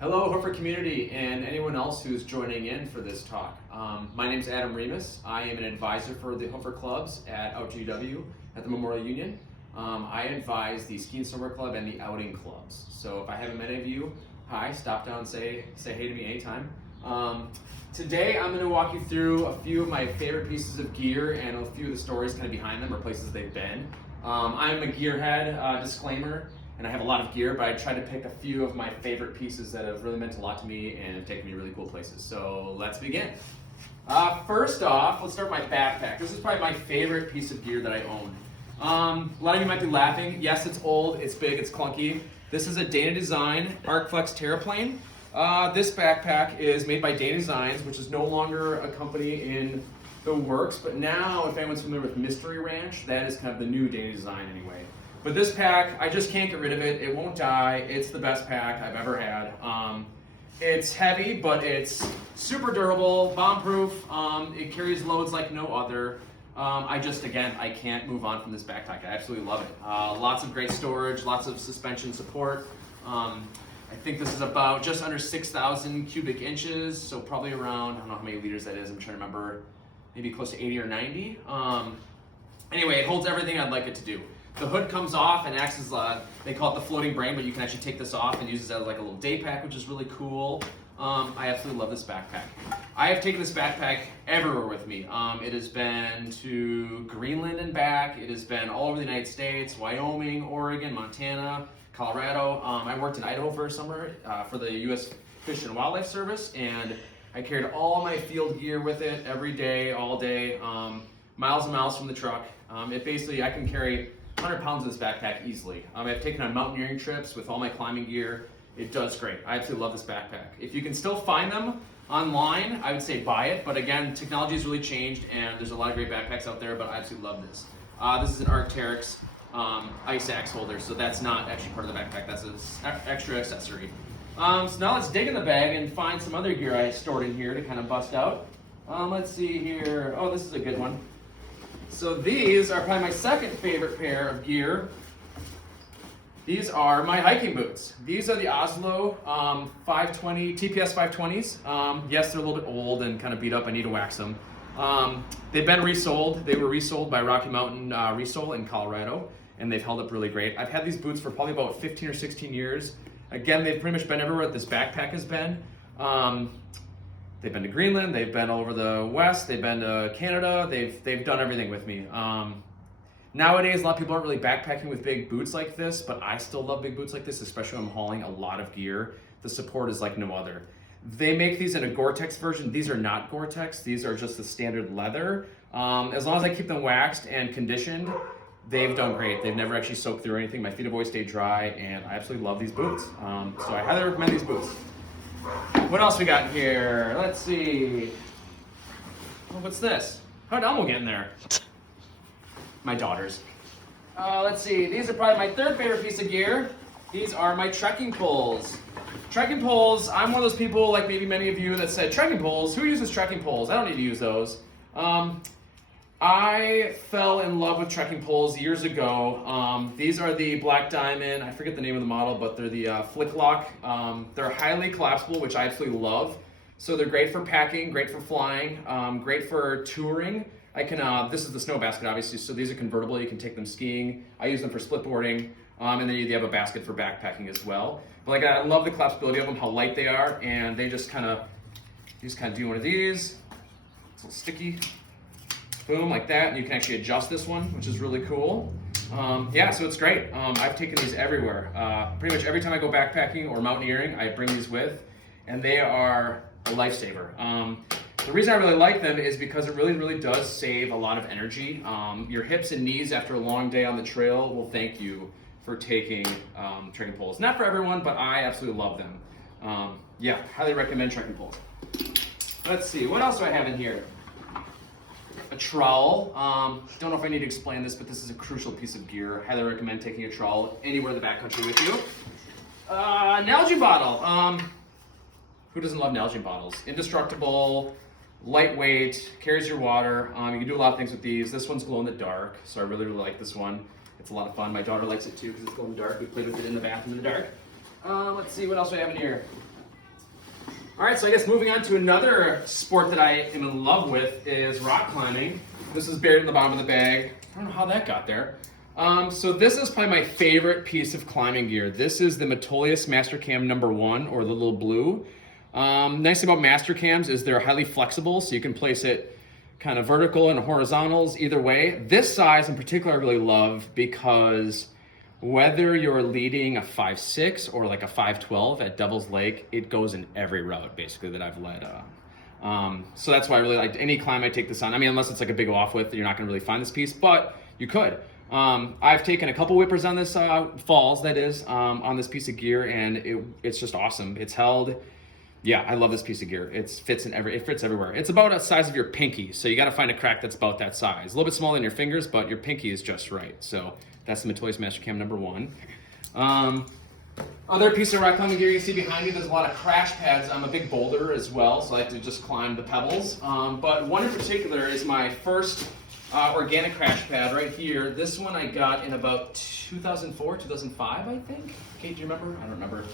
Hello, Hoofer community, and anyone else who's joining in for this talk. My name is Adam Remus. I am an advisor for the Hoofer clubs at OutGW at the Memorial Union. I advise the Ski and Snowboard Club and the Outing clubs. So if I haven't met any of you, hi, stop down and say hey to me anytime. Today I'm going to walk you through a few of my favorite pieces of gear and a few of the stories kind of behind them or places they've been. I'm a gearhead, disclaimer. And I have a lot of gear, but I tried to pick a few of my favorite pieces that have really meant a lot to me and have taken me to really cool places. So let's begin. First off, let's start with my backpack. This is probably my favorite piece of gear that I own. A lot of you might be laughing. Yes, it's old, it's big, it's clunky. This is a Dana Design ArcFlex Terraplane. This backpack is made by Dana Designs, which is no longer a company in the works, but now, if anyone's familiar with Mystery Ranch, that is kind of the new Dana Design anyway. But this pack, I just can't get rid of it. It won't die. It's the best pack I've ever had. It's heavy, but it's super durable, bomb-proof. It carries loads like no other. I can't move on from this backpack. I absolutely love it. Lots of great storage, lots of suspension support. I think this is about just under 6,000 cubic inches, so probably around, I don't know how many liters that is. I'm trying to remember, maybe close to 80 or 90. Anyway, it holds everything I'd like it to do. The hood comes off and acts as, they call it the floating brain, but you can actually take this off and use it as like a little day pack, which is really cool. I absolutely love this backpack. I have taken this backpack everywhere with me. It has been to Greenland and back. It has been all over the United States, Wyoming, Oregon, Montana, Colorado. I worked in Idaho for a summer for the U.S. Fish and Wildlife Service, and I carried all my field gear with it every day, all day, miles and miles from the truck. It basically, I can carry 100 pounds of this backpack easily. I've taken on mountaineering trips with all my climbing gear. It does great. I absolutely love this backpack. If you can still find them online, I would say buy it. But again, technology has really changed and there's a lot of great backpacks out there, but I absolutely love this. This is an Arc'teryx ice axe holder, so that's not actually part of the backpack. That's an extra accessory. So now let's dig in the bag and find some other gear I stored in here to kind of bust out. Let's see here. Oh, this is a good one. So these are probably my second favorite pair of gear. These are my hiking boots. These are the Oslo 520 TPS 520s. Yes, they're a little bit old and kind of beat up. I need to wax them. They've been resold. They were resold by Rocky Mountain Resole in Colorado, and they've held up really great. I've had these boots for probably about 15 or 16 years. Again, they've pretty much been everywhere this backpack has been. They've been to Greenland, they've been all over the West, they've been to Canada, they've done everything with me. Nowadays, a lot of people aren't really backpacking with big boots like this, but I still love big boots like this, especially when I'm hauling a lot of gear. The support is like no other. They make these in a Gore-Tex version. These are not Gore-Tex, these are just the standard leather. As long as I keep them waxed and conditioned, they've done great. They've never actually soaked through anything. My feet have always stayed dry, and I absolutely love these boots. So I highly recommend these boots. What else we got here? Let's see. Oh, what's this? How did Elmo get in there? My daughters. Let's see. These are probably my third favorite piece of gear. These are my trekking poles. Trekking poles, I'm one of those people, like maybe many of you, that said, trekking poles? Who uses trekking poles? I don't need to use those. I fell in love with trekking poles years ago. These are the Black Diamond, I forget the name of the model, but they're the Flick Lock. They're highly collapsible, which I absolutely love. So they're great for packing, great for flying, great for touring. This is the snow basket, obviously, so these are convertible. You can take them skiing. I use them for split boarding, and then they have a basket for backpacking as well. But I love the collapsibility of them, how light they are, and they just kind of do one of these. It's a little sticky. Boom, like that, and you can actually adjust this one, which is really cool. Yeah, so it's great. I've taken these everywhere. Pretty much every time I go backpacking or mountaineering, I bring these with, and they are a lifesaver. The reason I really like them is because it really, really does save a lot of energy. Your hips and knees after a long day on the trail will thank you for taking trekking poles. Not for everyone, but I absolutely love them. Yeah, highly recommend trekking poles. Let's see, what else do I have in here? A trowel. Don't know if I need to explain this, but this is a crucial piece of gear. Highly recommend taking a trowel anywhere in the backcountry with you. Nalgene bottle. Who doesn't love Nalgene bottles? Indestructible, lightweight, carries your water. You can do a lot of things with these. This one's glow in the dark, so I really, really like this one. It's a lot of fun. My daughter likes it too because it's glow in the dark. We played with it in the bathroom in the dark. Let's see, what else do I have in here? All right, so I guess moving on to another sport that I am in love with is rock climbing. This is buried in the bottom of the bag. I don't know how that got there. So this is probably my favorite piece of climbing gear. This is the Metolius Mastercam #1, or the little blue. Nice thing about Mastercams is they're highly flexible, so you can place it kind of vertical and horizontals either way. This size in particular I really love because whether you're leading a 5.6 or like a 5.12 at Devil's Lake, it goes in every route basically that I've led. So that's why I really like any climb I take this on. I mean, unless it's like a big off width, you're not gonna really find this piece, but you could. I've taken a couple whippers on this, falls that is, on this piece of gear, and it's just awesome. It's held, yeah, I love this piece of gear. It fits everywhere. It's about the size of your pinky, so you gotta find a crack that's about that size. A little bit smaller than your fingers, but your pinky is just right. So that's the Metolius Mastercam #1. Other piece of rock climbing gear you see behind me, there's a lot of crash pads. I'm a big boulder as well, so I like to just climb the pebbles. But one in particular is my first organic crash pad right here. This one I got in about 2004, 2005, I think. Kate, do you remember? I don't remember.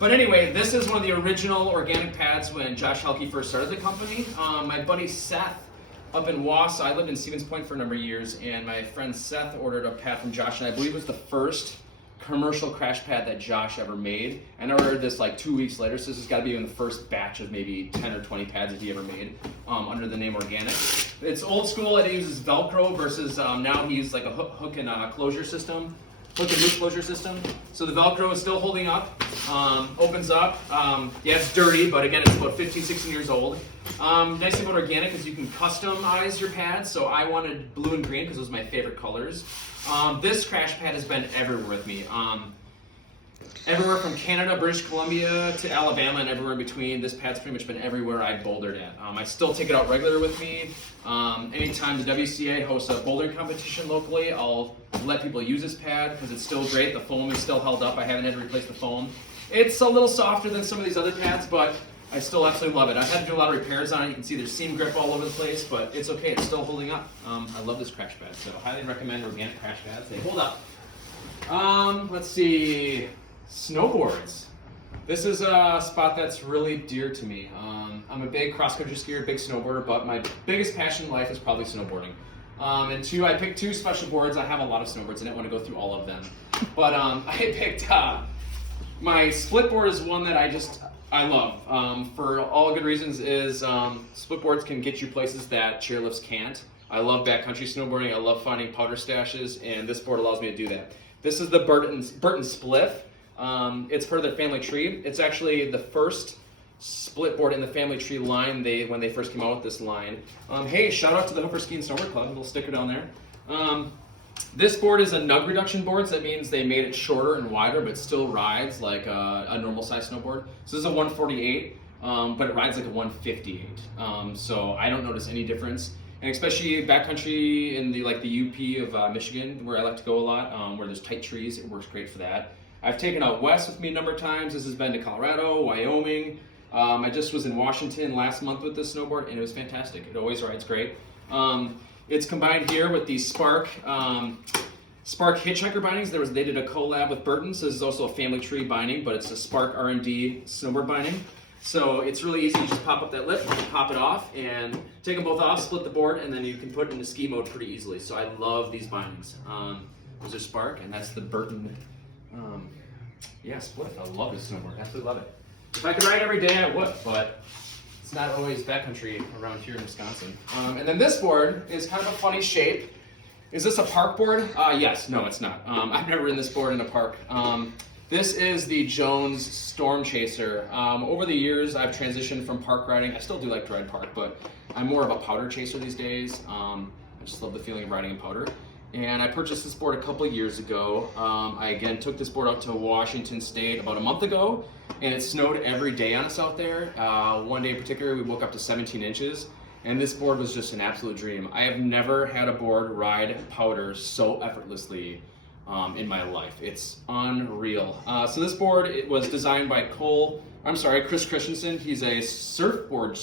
But anyway, this is one of the original organic pads when Josh Helke first started the company. My buddy Seth up in Wausau, I lived in Stevens Point for a number of years, and my friend Seth ordered a pad from Josh, and I believe it was the first commercial crash pad that Josh ever made. And I ordered this like 2 weeks later, so this has got to be in the first batch of maybe 10 or 20 pads that he ever made under the name Organic. It's old school. It uses Velcro versus now he uses like a hook and closure system. Hook and loop closure system. So the Velcro is still holding up, opens up. Yeah, it's dirty, but again, it's about 15, 16 years old. Nice thing about Organic is you can customize your pads. So I wanted blue and green because those are my favorite colors. This crash pad has been everywhere with me. Everywhere from Canada, British Columbia to Alabama and everywhere in between. This pad's pretty much been everywhere I've bouldered at. I still take it out regular with me. Anytime the WCA hosts a bouldering competition locally, I'll let people use this pad because it's still great. The foam is still held up. I haven't had to replace the foam. It's a little softer than some of these other pads, but I still absolutely love it. I've had to do a lot of repairs on it. You can see there's seam grip all over the place, but it's okay. It's still holding up. I love this crash pad, so highly recommend Organic crash pads. They hold up. Let's see. Snowboards. This is a spot that's really dear to me. I'm a big cross-country skier, big snowboarder, but my biggest passion in life is probably snowboarding. I picked two special boards. I have a lot of snowboards. I didn't want to go through all of them. But I picked, my split board is one that I love. For all good reasons is split boards can get you places that chairlifts can't. I love backcountry snowboarding. I love finding powder stashes, and this board allows me to do that. This is the Burton Spliff. It's part of their family tree. It's actually the first split board in the family tree line when they first came out with this line. Hey, shout out to the Hoofer Ski and Snowboard Club, a little sticker down there. This board is a nug reduction board, so that means they made it shorter and wider, but still rides like a normal size snowboard. So this is a 148, but it rides like a 158. So I don't notice any difference. And especially backcountry in the UP of Michigan, where I like to go a lot, where there's tight trees, it works great for that. I've taken out west with me a number of times. This has been to Colorado, Wyoming. I just was in Washington last month with this snowboard, and it was fantastic. It always rides great. It's combined here with the Spark hitchhiker bindings. They did a collab with Burton, so this is also a family tree binding, but it's a Spark R&D snowboard binding. So it's really easy. You just pop up that lip, pop it off, and take them both off, split the board, and then you can put it into ski mode pretty easily. So I love these bindings. Those are Spark, and that's the Burton split. I love this snowboard. Absolutely love it. If I could ride every day, I would, but it's not always backcountry around here in Wisconsin. And then this board is kind of a funny shape. Is this a park board? Yes. No, it's not. I've never ridden this board in a park. This is the Jones Storm Chaser. Over the years, I've transitioned from park riding. I still do like to ride park, but I'm more of a powder chaser these days. I just love the feeling of riding in powder. And I purchased this board a couple of years ago. I again took this board up to Washington State about a month ago, and it snowed every day on us out there. One day in particular, we woke up to 17 inches, and this board was just an absolute dream. I have never had a board ride powder so effortlessly in my life. It's unreal. So this board, it was designed by Chris Christensen. He's a surfboard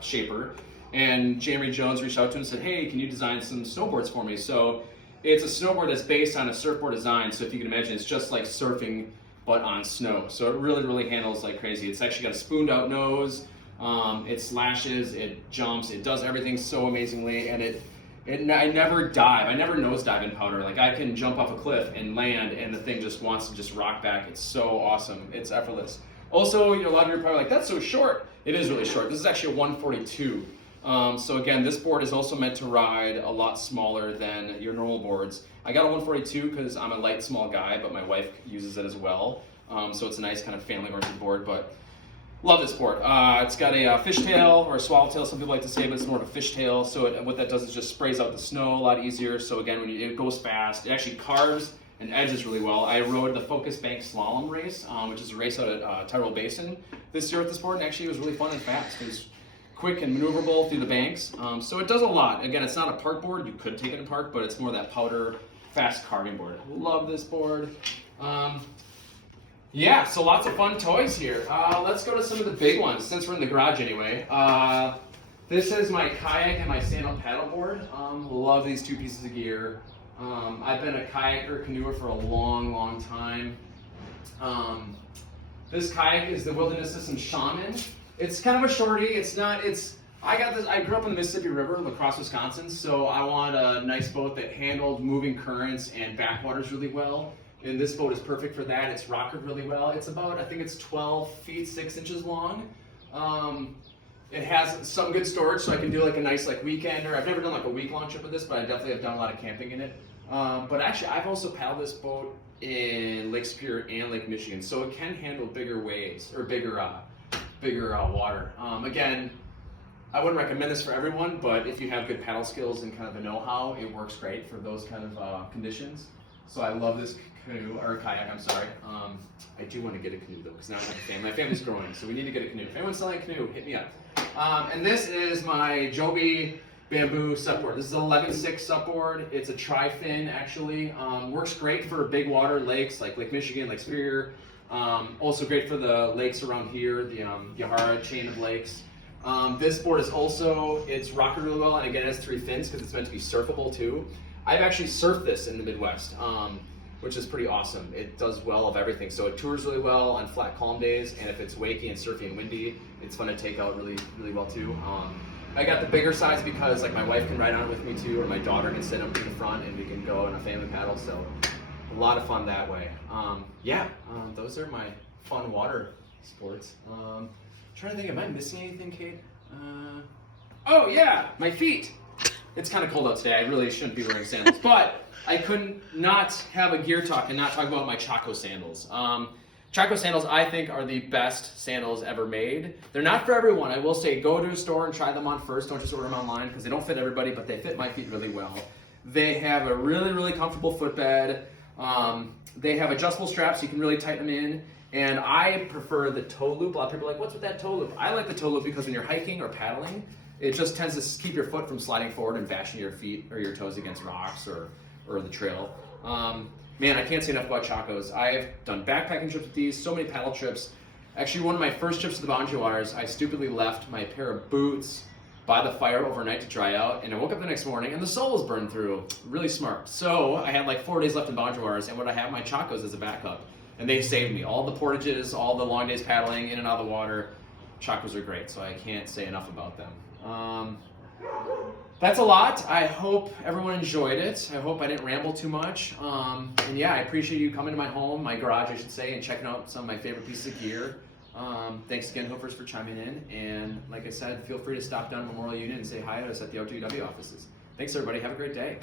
shaper, and Jamie Jones reached out to him and said, hey, can you design some snowboards for me? So it's a snowboard that's based on a surfboard design, so if you can imagine, it's just like surfing, but on snow. So it really handles like crazy. It's actually got a spooned out nose. It slashes, it jumps, it does everything so amazingly, and I never dive. I never nosedive in powder. Like I can jump off a cliff and land, and the thing just wants to just rock back. It's so awesome. It's effortless. Also, a lot of you are probably like, that's so short. It is really short. This is actually a 142. So again, this board is also meant to ride a lot smaller than your normal boards. I got a 142 because I'm a light, small guy, but my wife uses it as well. So it's a nice kind of family-oriented board, but love this board. It's got a fishtail or a swallowtail, some people like to say, but it's more of a fishtail. So what that does is just sprays out the snow a lot easier. So again, it goes fast. It actually carves and edges really well. I rode the Focus Bank Slalom race, which is a race out at Tyrrell Basin this year with this board, and actually it was really fun and fast. It was quick and maneuverable through the banks. So it does a lot. Again, it's not a park board. You could take it in park, but it's more that powder, fast carving board. Love this board. Yeah, so lots of fun toys here. Let's go to some of the big ones, since we're in the garage anyway. This is my kayak and my stand-up paddleboard. Love these two pieces of gear. I've been a kayaker, canoeer for a long time. This kayak is the Wilderness System Shaman. It's kind of a shorty. I grew up in the Mississippi River, La Crosse, Wisconsin, so I want a nice boat that handled moving currents and backwaters really well. And this boat is perfect for that. It's rockered really well. It's about, I think it's 12 feet 6 inches long. It has some good storage, so I can do like a nice weekender. I've never done like a week-long trip with this, but I definitely have done a lot of camping in it. But actually, I've also paddled this boat in Lake Superior and Lake Michigan, so it can handle bigger waves or bigger water. Again, I wouldn't recommend this for everyone, but if you have good paddle skills and kind of a know-how, it works great for those kind of conditions. So I love this canoe, or kayak, I'm sorry. I do want to get a canoe though, because now I have a family. My family's growing, so we need to get a canoe. If anyone's selling a canoe, hit me up. And this is my Joby bamboo supboard. This is an 11.6 supboard. It's a tri-fin actually. Works great for big water lakes like Lake Michigan, Lake Superior. Also great for the lakes around here, the Yahara chain of lakes. This board is it's rockered really well, and again it has 3 fins because it's meant to be surfable too. I've actually surfed this in the Midwest, which is pretty awesome. It does well of everything. So it tours really well on flat, calm days, and if it's wakey and surfy and windy, it's fun to take out really well too. I got the bigger size because my wife can ride on it with me too, or my daughter can sit up in the front and we can go on a family paddle. So a lot of fun that way. Those are my fun water sports. Trying to think, am I missing anything, Kate? Oh yeah, my feet. It's kind of cold out today. I really shouldn't be wearing sandals, but I couldn't not have a gear talk and not talk about my Chaco sandals. Chaco sandals, I think, are the best sandals ever made. They're not for everyone. I will say, go to a store and try them on first. Don't just order them online because they don't fit everybody, but they fit my feet really well. They have a really comfortable footbed. They have adjustable straps so you can really tighten them in. And I prefer the toe loop. A lot of people are like, what's with that toe loop? I like the toe loop because when you're hiking or paddling, it just tends to keep your foot from sliding forward and bashing your feet or your toes against rocks or the trail. Man, I can't say enough about Chacos. I've done backpacking trips with these, so many paddle trips. Actually, one of my first trips to the Boundary Waters, I stupidly left my pair of boots by the fire overnight to dry out, and I woke up the next morning and the sole was burned through. Really smart. So I had 4 days left in Boundary Waters, and I have my Chacos as a backup. And they saved me. All the portages, all the long days paddling in and out of the water. Chacos are great, so I can't say enough about them. That's a lot. I hope everyone enjoyed it. I hope I didn't ramble too much. And yeah, I appreciate you coming to my home, my garage I should say, and checking out some of my favorite pieces of gear. Thanks again, Hoofers, for chiming in. And like I said, feel free to stop down at Memorial Union and say hi to us at the OTW offices. Thanks everybody, have a great day.